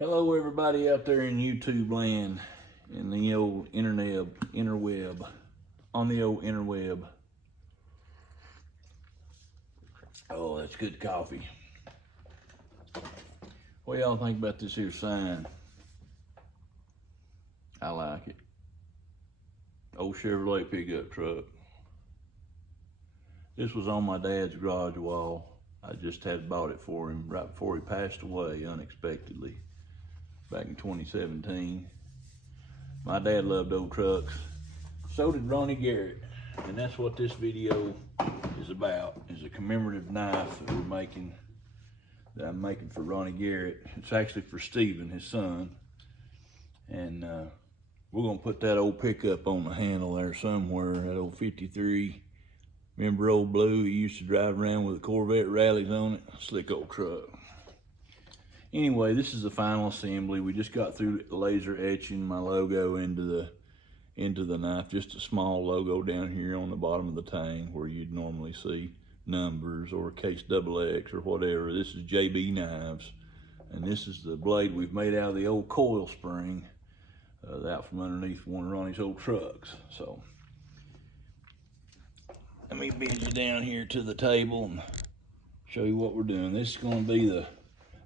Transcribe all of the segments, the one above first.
Hello everybody out there in YouTube land, in the old interweb, on the old interweb. Oh, that's good coffee. What y'all think about this here sign? I like it. Old Chevrolet pickup truck. This was on my dad's garage wall. I just had bought it for him right before he passed away unexpectedly back in 2017. My dad loved old trucks. So did Ronnie Garrett. And that's what this video is about, is a commemorative knife that I'm making for Ronnie Garrett. It's actually for Steven, his son. And we're gonna put that old pickup on the handle there somewhere, that old 53. Remember old Blue? He used to drive around with the Corvette rallies on it. Slick old truck. Anyway, this is the final assembly. We just got through laser etching my logo into the knife. Just a small logo down here on the bottom of the tang where you'd normally see numbers or case XX or whatever. This is JB Knives, and this is the blade we've made out of the old coil spring out from underneath one of Ronnie's old trucks. So let me bend you down here to the table and show you what we're doing. This is going to be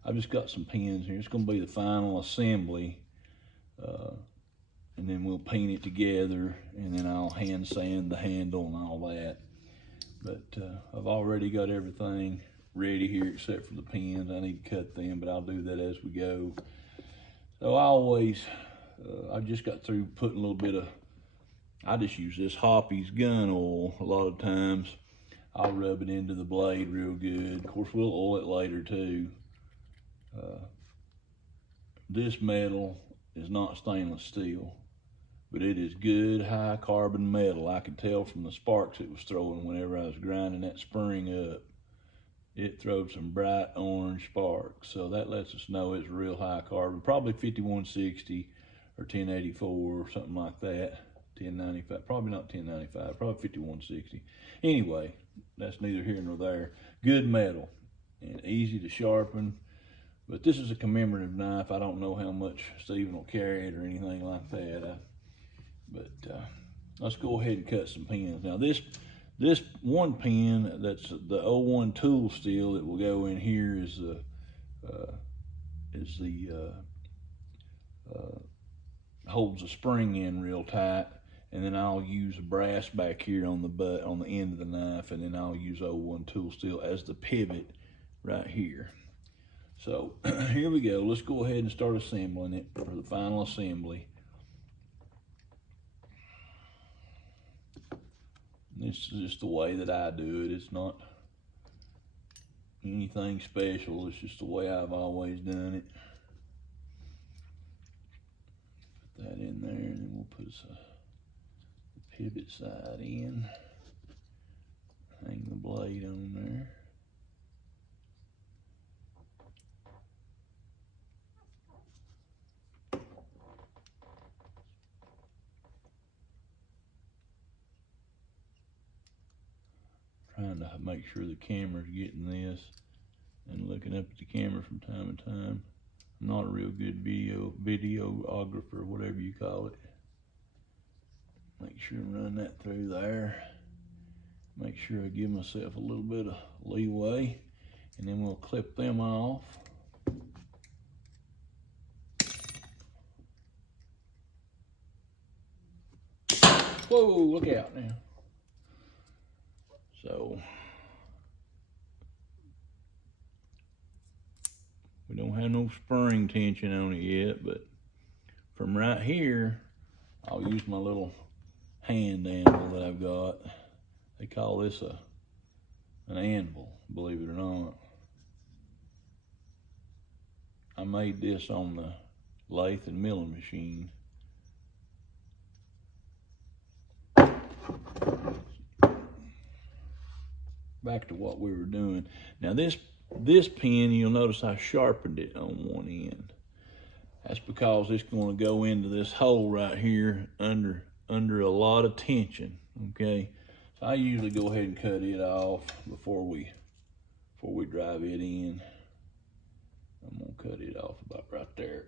I've just got some pins here. It's going to be the final assembly, and then we'll paint it together, and then I'll hand sand the handle and all that. But I've already got everything ready here except for the pins. I need to cut them, but I'll do that as we go. So I just got through putting a little bit of, I just use this Hoppy's gun oil a lot of times. I'll rub it into the blade real good. Of course, we'll oil it later too. This metal is not stainless steel, but it is good high carbon metal. I could tell from the sparks it was throwing whenever I was grinding that spring up. It throwed some bright orange sparks, so that lets us know it's real high carbon, probably 5160 or 1084 or something like that. 1095, probably not 1095, probably 5160. Anyway, that's neither here nor there. Good metal and easy to sharpen. But this is a commemorative knife. I don't know how much Steven will carry it or anything like that. Let's go ahead and cut some pins. Now this one pin, that's the 01 tool steel that will go in here, is holds the spring in real tight. And then I'll use brass back here on the butt, on the end of the knife, and then I'll use 01 tool steel as the pivot right here. So here we go. Let's go ahead and start assembling it for the final assembly. This is just the way that I do it. It's not anything special. It's just the way I've always done it. Put that in there, and then we'll put the pivot side in. Hang the blade on there. Trying to make sure the camera's getting this and looking up at the camera from time to time. I'm not a real good videographer, whatever you call it. Make sure and run that through there. Make sure I give myself a little bit of leeway, and then we'll clip them off. Whoa, look out now. So we don't have no spring tension on it yet, but from right here, I'll use my little hand anvil that I've got. They call this an anvil, believe it or not. I made this on the lathe and milling machine. Back to what we were doing. Now this pin, you'll notice I sharpened it on one end. That's because it's going to go into this hole right here under a lot of tension, okay? So I usually go ahead and cut it off before we drive it in. I'm gonna cut it off about right there.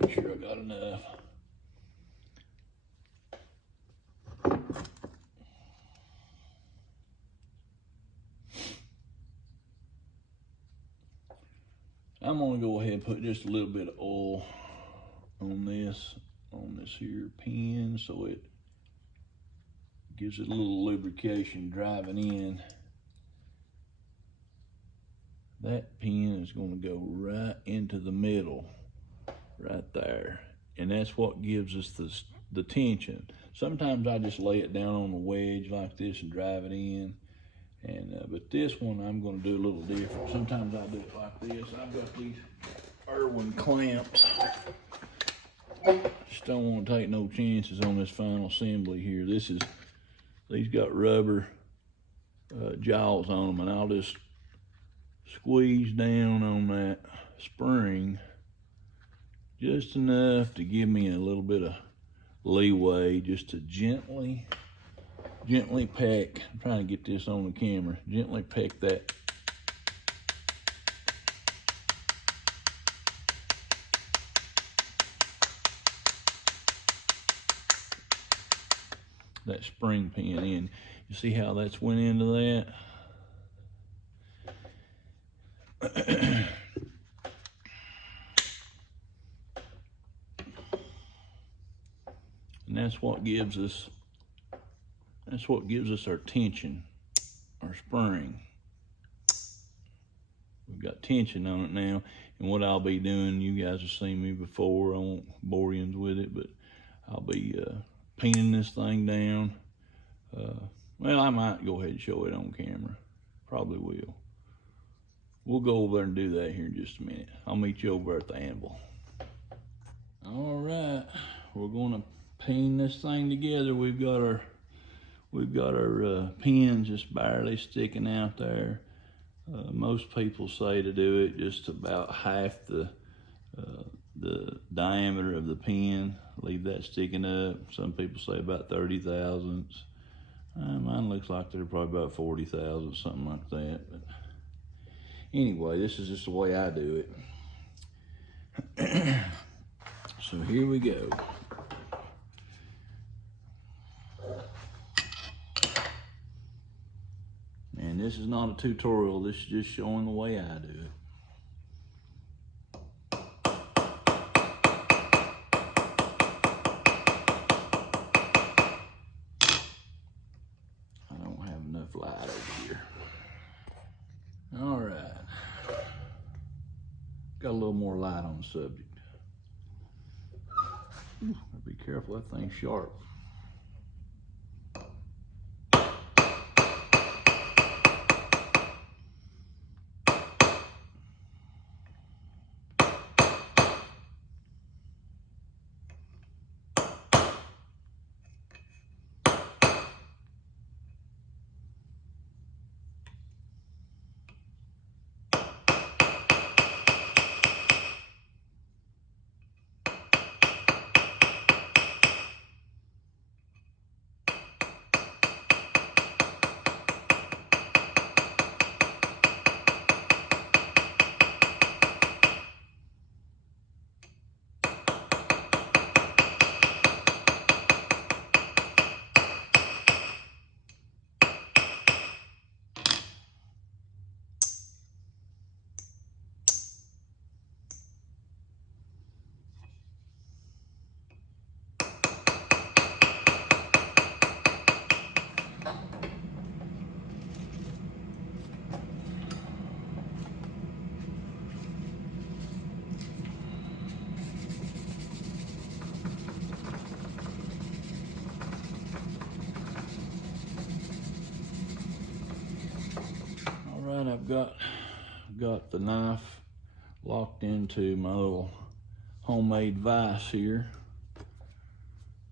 make sure I got enough. I'm gonna go ahead and put just a little bit of oil on this here pin, so it gives it a little lubrication driving in. That pin is gonna go right into the middle, right there. And that's what gives us the tension. Sometimes I just lay it down on the wedge like this and drive it in. But this one I'm going to do a little different. Sometimes I do it like this. I've got these Irwin clamps. Just don't want to take no chances on this final assembly here. These got rubber jaws on them, and I'll just squeeze down on that spring just enough to give me a little bit of leeway, just to gently peck. I'm trying to get this on the camera. Gently peck that spring pin in. You see how that's went into that? And that's what gives us our tension, our spring. We've got tension on it now, and what I'll be doing, you guys have seen me before, I won't bore you with it, but I'll be pinning this thing down. Well, I might go ahead and show it on camera. Probably will. We'll go over there and do that here in just a minute. I'll meet you over at the anvil. All right, we're gonna pin this thing together. We've got our pins just barely sticking out there. Most people say to do it just about half the diameter of the pin. Leave that sticking up. Some people say about 30 thousandths. Mine looks like they're probably about 40 thousandths, something like that. But anyway, this is just the way I do it. So here we go. And this is not a tutorial, this is just showing the way I do it. I don't have enough light over here. All right. Got a little more light on the subject. Ooh, be careful, that thing's sharp. I've got the knife locked into my little homemade vise here.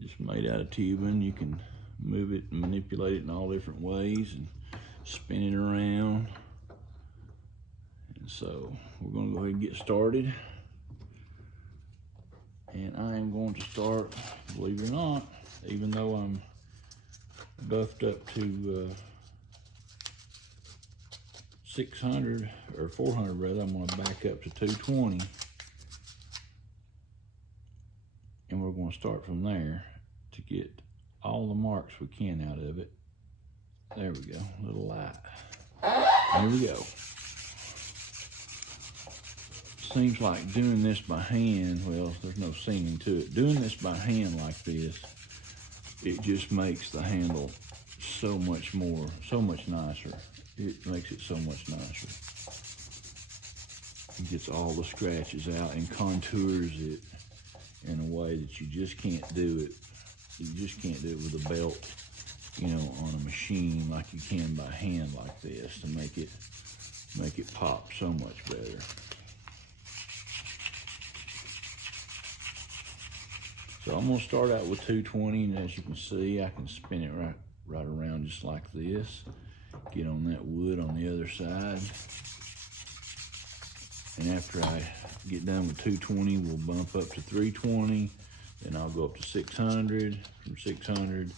Just made out of tubing. You can move it and manipulate it in all different ways and spin it around. And so we're gonna go ahead and get started. And I am going to start, believe it or not, even though I'm buffed up to 600 or 400 rather, I'm going to back up to 220. going to start from there to get all the marks we can out of it. There we go, a little light. There we go. Seems like doing this by hand, well, there's no seaming to it. Doing this by hand like this, it just makes the handle so much nicer. It makes it so much nicer. It gets all the scratches out and contours it in a way that you just can't do it. You just can't do it with a belt, you know, on a machine like you can by hand like this to make it pop so much better. So I'm gonna start out with 220, and as you can see, I can spin it right around just like this. Get on that wood on the other side. And after I get done with 220, we'll bump up to 320. Then I'll go up to 600, from 600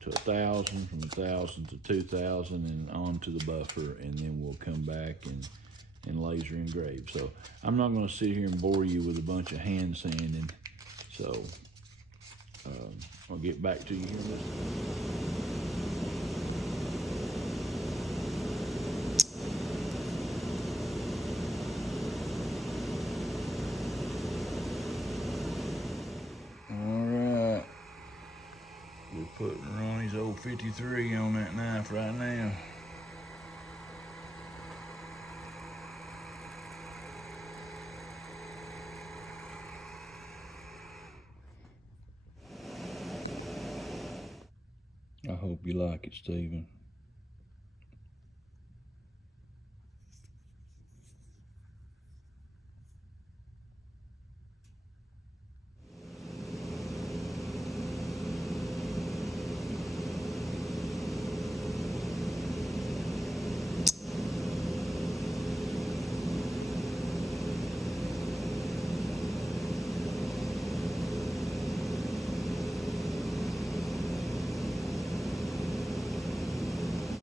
to 1,000, from 1,000 to 2,000, and on to the buffer. And then we'll come back and laser engrave. So I'm not gonna sit here and bore you with a bunch of hand sanding. So I'll get back to you here in a minute. Alright, we're putting Ronnie's old 53 on that knife right now. I hope you like it, Stephen.